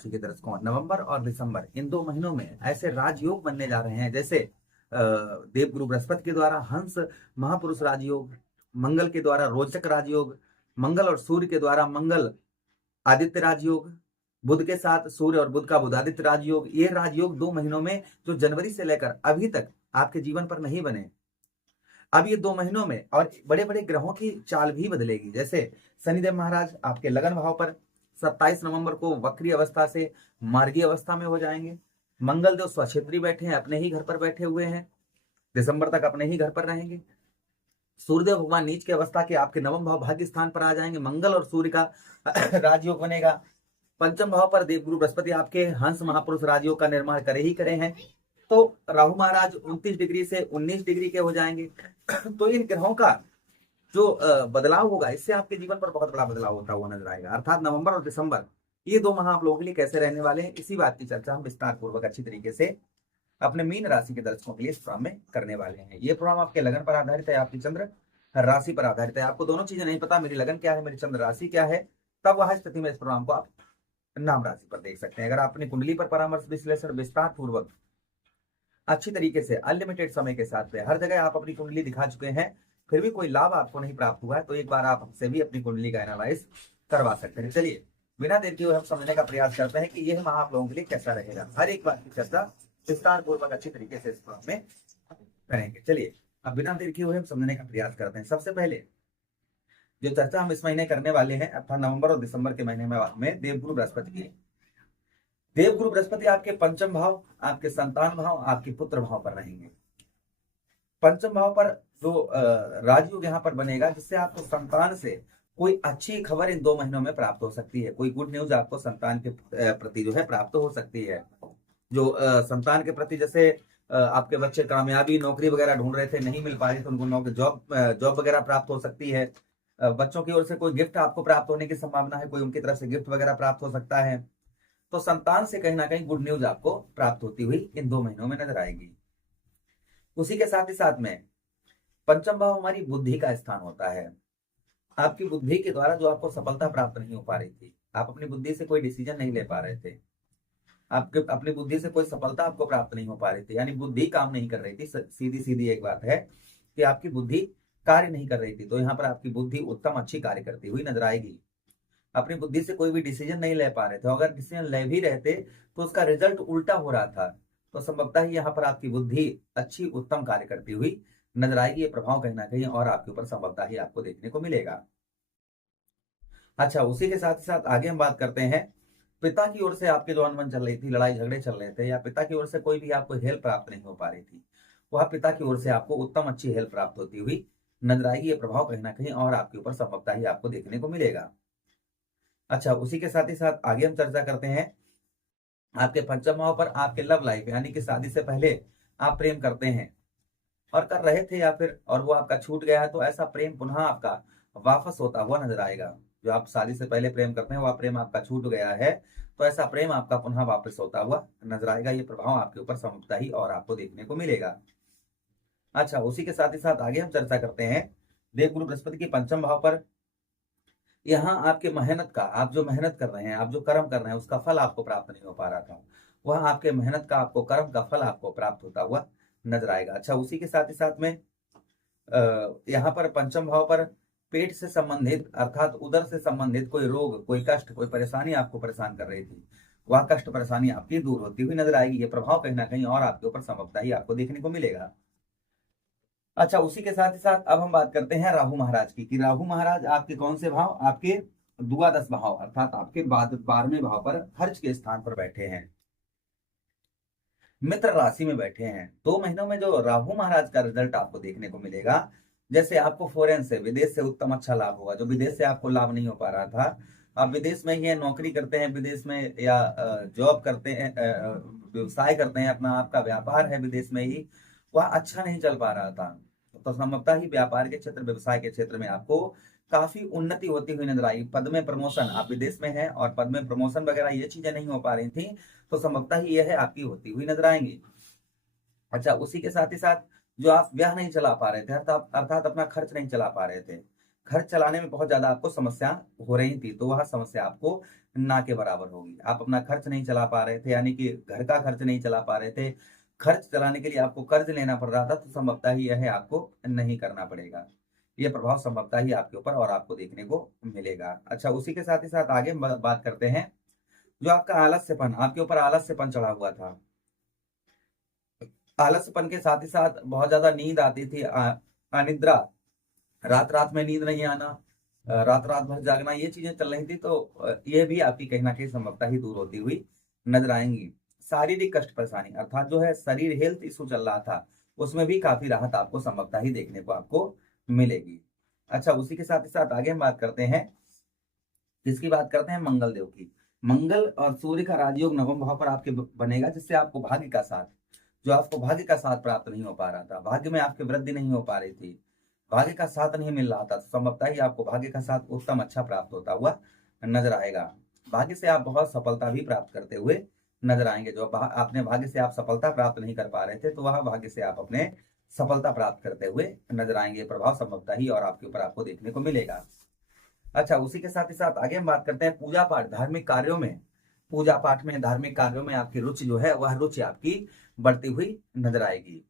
राशि के दर्शकों, नवंबर और दिसंबर इन 2 महीनों में ऐसे राजयोग बनने जा रहे हैं, जैसे देवगुरु बृहस्पति के द्वारा हंस महापुरुष राजयोग, मंगल के द्वारा रोचक राजयोग, मंगल और सूर्य के द्वारा मंगल आदित्य राजयोग, बुध के साथ सूर्य और बुध का बुधादित्य राजयोग। ये राजयोग 2 महीनों में जो जनवरी से लेकर अभी तक आपके जीवन पर नहीं बने, अब ये 2 महीनों में और बड़े बड़े ग्रहों की चाल भी बदलेगी। जैसे शनिदेव महाराज आपके लगन भाव पर 27 नवंबर को वक्री अवस्था से मार्गी अवस्था में हो जाएंगे। मंगल देव स्वक्षेत्री बैठे हैं, अपने ही घर पर बैठे हुए हैं, दिसंबर तक अपने ही घर पर रहेंगे। सूर्यदेव भगवान नीच की अवस्था के आपके नवम भाव भाग्य स्थान पर आ जाएंगे। मंगल और सूर्य का राजयोग बनेगा। पंचम भाव पर देवगुरु बृहस्पति आपके हंस महापुरुष राजयोग का निर्माण करे ही करे हैं। तो राहु महाराज 29 डिग्री से 19 डिग्री के हो जाएंगे। तो इन ग्रहों का जो बदलाव होगा, इससे आपके जीवन पर बहुत बड़ा बदलाव होता हुआ नजर आएगा। अर्थात नवंबर और दिसंबर ये 2 माह आप लोगों के लिए कैसे रहने वाले हैं, इसी बात की चर्चा हम विस्तार पूर्वक अच्छी तरीके से अपने मीन राशि के दर्शकों के लिए इस प्रोग्राम में करने वाले हैं। ये प्रोग्राम आपके लगन पर आधारित है, आपकी चंद्र राशि पर आधारित है। आपको दोनों चीजें नहीं पता, मेरी लगन क्या है, मेरी चंद्र राशि क्या है, तब वह स्थिति में इस प्रोग्राम को आप नाम राशि पर देख सकते हैं। अगर आप अपनी कुंडली पर परामर्श विश्लेषण विस्तार पूर्वक अच्छी तरीके से अनलिमिटेड समय के साथ हर जगह आप अपनी कुंडली दिखा चुके हैं, फिर भी कोई लाभ आपको नहीं प्राप्त हुआ है, तो एक बार आप हमसे भी अपनी कुंडली का एनालाइज करवा सकते हैं। चलिए बिना देर किए हम समझने का प्रयास करते हैं कि यह माह आप लोगों के लिए कैसा रहेगा। हर एक बात की चर्चा विस्तार पूर्वक अच्छी तरीके से इस प्रोग्राम में करेंगे। चलिए अब बिना देर किए हम समझने का प्रयास करते हैं। सबसे पहले जो चर्चा हम इस महीने करने वाले हैं, अर्थात नवंबर और दिसंबर के महीने में देवगुरु बृहस्पति की। देवगुरु बृहस्पति आपके पंचम भाव, आपके संतान भाव, आपके पुत्र भाव पर रहेंगे। पंचम भाव पर जो राजयोग यहाँ पर बनेगा, जिससे आपको संतान से कोई अच्छी खबर इन 2 महीनों में प्राप्त हो सकती है। कोई गुड न्यूज आपको संतान के प्रति जो है प्राप्त हो सकती है। जो संतान के प्रति, जैसे आपके बच्चे कामयाबी नौकरी वगैरह ढूंढ रहे थे, नहीं मिल पा रही, तो उनको नौकरी जॉब वगैरह प्राप्त हो सकती है। बच्चों की ओर से कोई गिफ्ट आपको प्राप्त होने की संभावना है, कोई उनकी तरफ से गिफ्ट वगैरह प्राप्त हो सकता है। तो संतान से कहीं ना कहीं गुड न्यूज आपको प्राप्त होती हुई इन 2 महीनों में नजर आएगी। उसी के साथ ही साथ में पंचम भाव हमारी बुद्धि का स्थान होता है। आपकी बुद्धि के द्वारा जो आपको सफलता प्राप्त नहीं हो पा रही थी, आप अपनी बुद्धि से कोई डिसीजन नहीं ले पा रहे थे, आपके अपनी बुद्धि से कोई सफलता आपको प्राप्त नहीं हो पा रही थी, यानी बुद्धि काम नहीं कर रही थी। सीधी सीधी एक बात है कि आपकी बुद्धि कार्य नहीं कर रही थी, तो यहाँ पर आपकी बुद्धि उत्तम अच्छी कार्य करती हुई नजर आएगी। अपनी बुद्धि से कोई भी डिसीजन नहीं ले पा रहे थे, अगर डिसीजन ले भी रहते तो उसका रिजल्ट उल्टा हो रहा था, तो संभवतः ही यहाँ पर आपकी बुद्धि अच्छी उत्तम कार्य करती हुई नजर आएगी। ये प्रभाव कहीं ना कहीं और आपके ऊपर संभवतः ही आपको देखने को मिलेगा। अच्छा, उसी के साथ ही साथ आगे हम बात करते हैं, पिता की ओर से आपके जो अनबन चल रही थी, लड़ाई झगड़े चल रहे थे, या पिता की ओर से कोई भी आपको हेल्प प्राप्त नहीं हो पा रही थी, वह पिता की ओर से आपको उत्तम अच्छी हेल्प प्राप्त होती हुई नजर आएगी। ये प्रभाव कहीं ना कहीं और आपके ऊपर संभवतः ही आपको देखने को मिलेगा। अच्छा, उसी के साथ ही साथ आगे हम चर्चा करते हैं, आपके पंचम भाव पर आपके लव लाइफ, यानी कि शादी से पहले आप प्रेम करते हैं और कर रहे थे, या फिर और वो आपका छूट गया है, तो ऐसा प्रेम पुनः आपका वापस होता हुआ नजर आएगा। जो आप शादी से पहले प्रेम करते हैं, वह प्रेम आपका छूट गया है, तो ऐसा प्रेम आपका पुनः वापस होता हुआ नजर आएगा। ये प्रभाव आपके ऊपर संभवतः ही और आपको देखने को मिलेगा। अच्छा, उसी के साथ ही साथ आगे हम चर्चा करते हैं, देवगुरु बृहस्पति के पंचम भाव पर यहाँ आपके मेहनत का, आप जो मेहनत कर रहे हैं, आप जो कर्म कर रहे हैं, उसका फल आपको प्राप्त नहीं हो पा रहा था, वह आपके मेहनत का, आपको कर्म का फल आपको प्राप्त होता हुआ नजर आएगा। अच्छा, उसी के साथ ही साथ में यहाँ पर पंचम भाव पर पेट से संबंधित, अर्थात उदर से संबंधित कोई रोग, कोई कष्ट, कोई परेशानी आपको परेशान कर रही थी, वह कष्ट परेशानी आपकी दूर होती हुई नजर आएगी। ये प्रभाव कहीं ना कहीं और आपके ऊपर संभवतः ही आपको देखने को मिलेगा। अच्छा, उसी के साथ ही साथ अब हम बात करते हैं राहु महाराज की, कि राहु महाराज आपके कौन से भाव, आपके द्वादश भाव, अर्थात आपके 12वें भाव पर खर्च के स्थान पर बैठे हैं, मित्र राशि में बैठे हैं। 2 महीनों में जो राहु महाराज का रिजल्ट आपको देखने को मिलेगा, जैसे आपको फॉरेन से, विदेश से उत्तम अच्छा लाभ होगा। जो विदेश से आपको लाभ नहीं हो पा रहा था, आप विदेश में ही नौकरी करते हैं विदेश में, या जॉब करते हैं, व्यवसाय करते हैं, अपना आपका व्यापार है विदेश में ही, वह अच्छा नहीं चल पा रहा था, तो संभवतः ही व्यापार के क्षेत्र, व्यवसाय के क्षेत्र में आपको काफी उन्नति होती हुई नजर आई। पद में प्रमोशन, आप विदेश में हैं और पद में प्रमोशन वगैरह ये चीजें नहीं हो पा रही थी, तो संभवतः ही यह आपकी होती हुई नजर आएंगी। अच्छा, उसी के साथ ही साथ जो आप ब्याह नहीं चला पा रहे थे, अर्थात अपना खर्च नहीं चला पा रहे थे, घर चलाने में बहुत ज्यादा आपको समस्या हो रही थी, तो वह समस्या आपको ना के बराबर होगी। आप अपना खर्च नहीं चला पा रहे थे, यानी कि घर का खर्च नहीं चला पा रहे थे, खर्च चलाने के लिए आपको कर्ज लेना पड़ रहा था, तो संभवतः ही यह आपको नहीं करना पड़ेगा। ये प्रभाव संभवतः ही आपके ऊपर और आपको देखने को मिलेगा। अच्छा, उसी के साथ ही साथ आगे बात करते हैं, जो आपका आलस्यपन, आपके ऊपर आलस्यपन चढ़ा हुआ था, आलस्यपन के साथ ही साथ बहुत ज्यादा नींद आती थी, अनिद्रा, रात रात में नींद नहीं आना, रात रात भर जागना, ये चीजें चल रही थी, तो ये भी आपकी कहीं ना कहीं संभवतः ही दूर होती हुई नजर आएंगी। शारीरिक कष्ट परेशानी, अर्थात जो है शरीर हेल्थ इशू चल रहा था, उसमें भी काफी राहत आपको संभवतः ही देखने को आपको मिलेगी। अच्छा, उसी के साथ ही साथ आगे हम बात करते हैं, किसकी बात करते हैं, मंगल देव की। मंगल और सूर्य का राजयोग नवम भाव पर आपके बनेगा, जिससे आपको भाग्य का साथ, जो आपको भाग्य का साथ प्राप्त नहीं हो पा रहा था, भाग्य में आपकी वृद्धि नहीं हो पा रही थी, भाग्य का साथ नहीं मिल रहा था, तो संभवतः ही आपको भाग्य का साथ उत्तम अच्छा प्राप्त होता हुआ नजर आएगा। भाग्य से आप बहुत सफलता भी प्राप्त करते हुए नजर आएंगे। जो आपने भाग्य से आप सफलता प्राप्त नहीं कर पा रहे थे, तो वह भाग्य से आप अपने सफलता प्राप्त करते हुए नजर आएंगे। प्रभाव संभवतः ही और आपके ऊपर आपको देखने को मिलेगा। अच्छा, उसी के साथ ही साथ आगे हम बात करते हैं पूजा पाठ, धार्मिक कार्यों में, पूजा पाठ में, धार्मिक कार्यों में आपकी रुचि जो है, वह रुचि आपकी बढ़ती हुई नजर आएगी।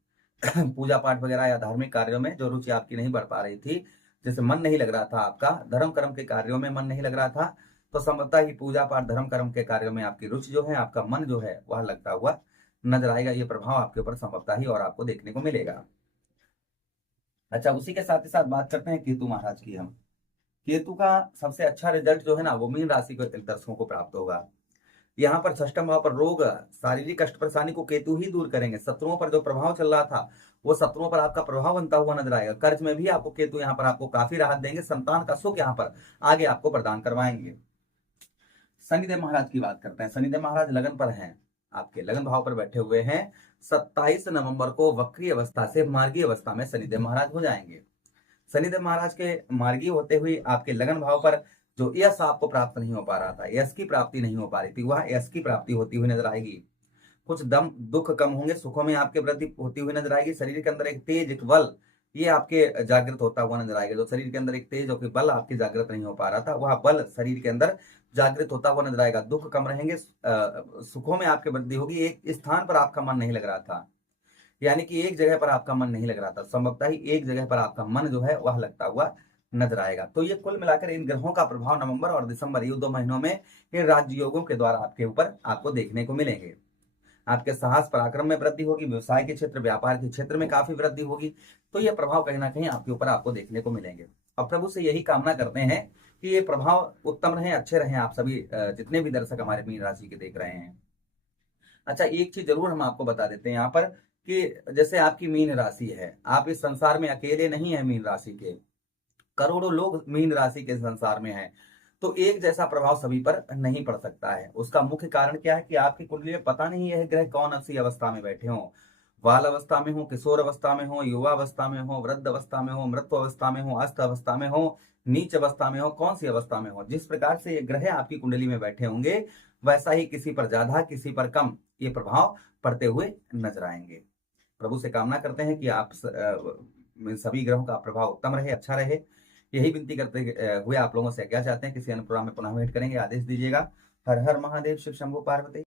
पूजा पाठ वगैरह या धार्मिक कार्यों में जो रुचि आपकी नहीं बढ़ पा रही थी, जैसे मन नहीं लग रहा था, आपका धर्म कर्म के कार्यों में मन नहीं लग रहा था, तो संभवतः ही पूजा पाठ धर्म कर्म के कार्यों में आपकी रुचि जो है, आपका मन जो है, वह लगता हुआ नजर आएगा। ये प्रभाव आपके ऊपर संभवतः ही और आपको देखने को मिलेगा। अच्छा, उसी के साथ ही साथ बात करते हैं केतु महाराज की हम। केतु का सबसे अच्छा रिजल्ट जो है ना, वो मीन राशि के दर्शकों को प्राप्त होगा। यहाँ पर षष्ठम भाव पर रोग, शारीरिक कष्ट परेशानी को केतु ही दूर करेंगे। शत्रुओं पर जो प्रभाव चल रहा था, वो शत्रुओं पर आपका प्रभाव बनता हुआ नजर आएगा। कर्ज में भी आपको केतु यहाँ पर आपको काफी राहत देंगे। संतान का सुख यहाँ पर आगे आपको प्रदान करवाएंगे। शनिदेव महाराज की बात करते हैं। शनिदेव महाराज लगन पर हैं, आपके लगन भाव पर बैठे हुए हैं। 27 नवंबर को वक्री अवस्था से मार्गी अवस्था में शनिदेव महाराज हो जाएंगे। शनिदेव महाराज के मार्गी होते हुए आपके लगन भाव पर जो यश आपको प्राप्त नहीं हो पा रहा था, यश की प्राप्ति नहीं हो पा रही थी, वह यश की प्राप्ति होती हुई नजर आएगी। कुछ दम दुख कम होंगे, सुखों में आपके वृद्धि होती हुई नजर आएगी। शरीर के अंदर एक तेज, एक बल, ये आपके जागृत होता हुआ नजर आएगा। जो शरीर के अंदर एक तेज और बल आपके जागृत नहीं हो पा रहा था, वह बल शरीर के अंदर जागृत होता हुआ नजर आएगा। दुख कम रहेंगे, सुखों में आपकी वृद्धि होगी। एक स्थान पर आपका मन नहीं लग रहा था, यानी कि एक जगह पर आपका मन नहीं लग रहा था, संभवतः ही एक जगह पर आपका मन जो है वह लगता हुआ नजर आएगा। तो ये कुल मिलाकर इन ग्रहों का प्रभाव नवंबर और दिसंबर, ये 2 महीनों में इन राजयोगों के द्वारा आपके ऊपर आपको देखने को मिलेंगे। आपके साहस पराक्रम में वृद्धि होगी, व्यवसाय के क्षेत्र, व्यापार के क्षेत्र में काफी वृद्धि होगी। तो ये प्रभाव कहीं ना कहीं आपके ऊपर आपको देखने को मिलेंगे। और प्रभु से यही कामना करते हैं कि ये प्रभाव उत्तम रहे, अच्छे रहे, आप सभी जितने भी दर्शक हमारे मीन राशि के देख रहे हैं। अच्छा, एक चीज जरूर हम आपको बता देते हैं यहाँ पर, कि जैसे आपकी मीन राशि है, आप इस संसार में अकेले नहीं है। मीन राशि के करोड़ों लोग मीन राशि के संसार में हैं, तो एक जैसा प्रभाव सभी पर नहीं पड़ सकता है। उसका मुख्य कारण क्या है कि आपकी कुंडली में पता नहीं यह ग्रह कौन सी अवस्था में बैठे हों, बाल अवस्था में हो, किशोर अवस्था में हो, युवा अवस्था में हो, वृद्ध अवस्था में हो, मृत्यु अवस्था में हो, अस्त अवस्था में हो, नीच अवस्था में हो, कौन सी अवस्था में हो, जिस प्रकार से ये ग्रह आपकी कुंडली में बैठे होंगे, वैसा ही किसी पर ज्यादा किसी पर कम ये प्रभाव पड़ते हुए नजर आएंगे। प्रभु से कामना करते हैं कि आप सभी ग्रहों का प्रभाव उत्तम रहे, अच्छा रहे। यही विनती करते हुए आप लोगों से क्या चाहते हैं, किसी अन्य प्रोग्राम में पुनः भेंट करेंगे, आदेश दीजिएगा। हर हर महादेव, शिव शंभु पार्वती।